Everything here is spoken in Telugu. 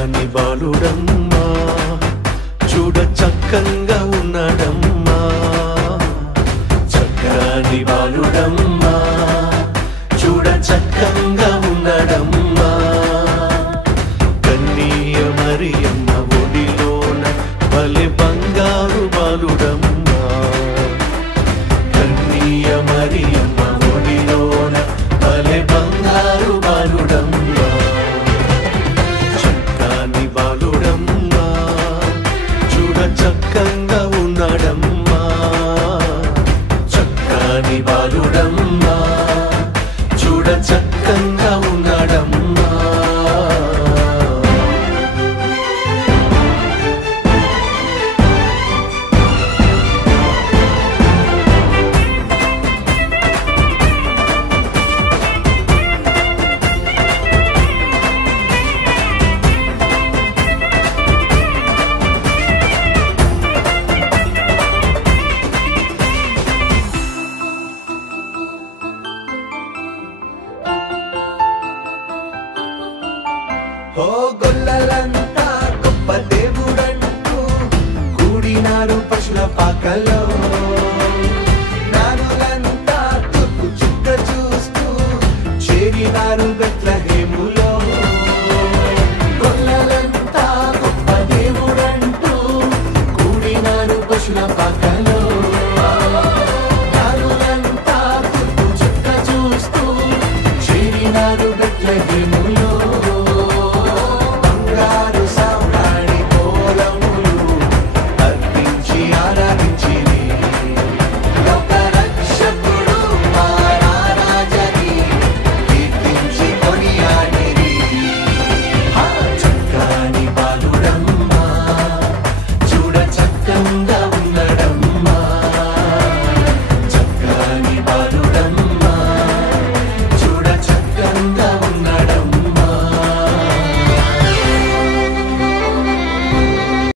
చక్కని బాలుడమ్మా చూడ చక్కంగా ఉన్నాడమ్మా చక్కని బాలుడమ్మా చూడ చక్కంగా ఉన్నాడమ్మా కన్నీయ మరియమ్మ ఒడిలోన భలే బంగారు బాలుడమ్మా కన్నీయ మరియమ్మ ఒడిలోన భలే బంగారు బాలుడమ్మా చక్కని బాలుడమ్మా చూడ చక్కంగా ఉన్నాడమ్మా చక్కని బాలుడమ్మా